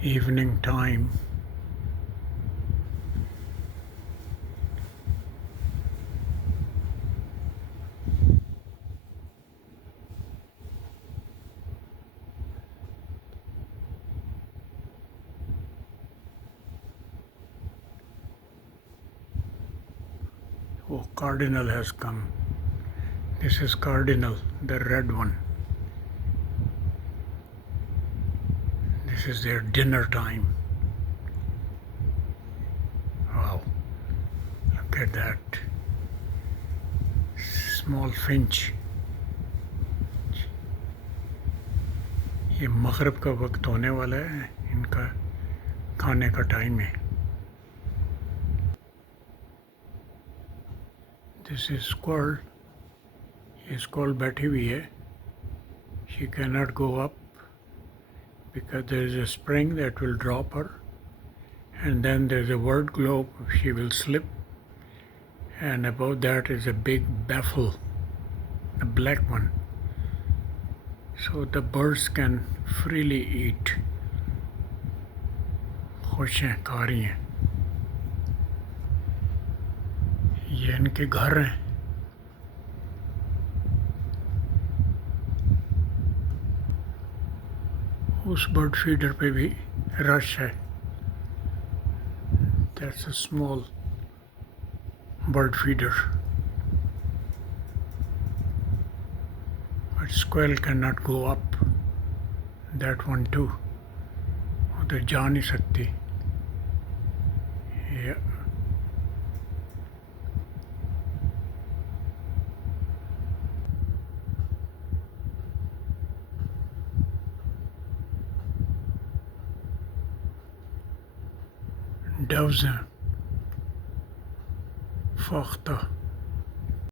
evening time. Oh, Cardinal has come. This is Cardinal, the red one. This is their dinner time. Wow, look at that. Small finch. ये मगरिब का वक्त होने वाला है, इनका खाने का टाइम है. This is squirrel. ये squirrel बैठी हुई है. She cannot go up because there is a spring that will drop her, and then there's a word globe. She will slip, and above that is a big baffle, the black one. So the birds can freely eat. खुश हैं, खा रही हैं. ये इनके घर हैं. उस बर्ड फीडर पे भी रश है. That's a small bird feeder. But squirrel cannot go up. That one too. उधर जा नहीं सकती. Yeah. Doves हैं. Fachte.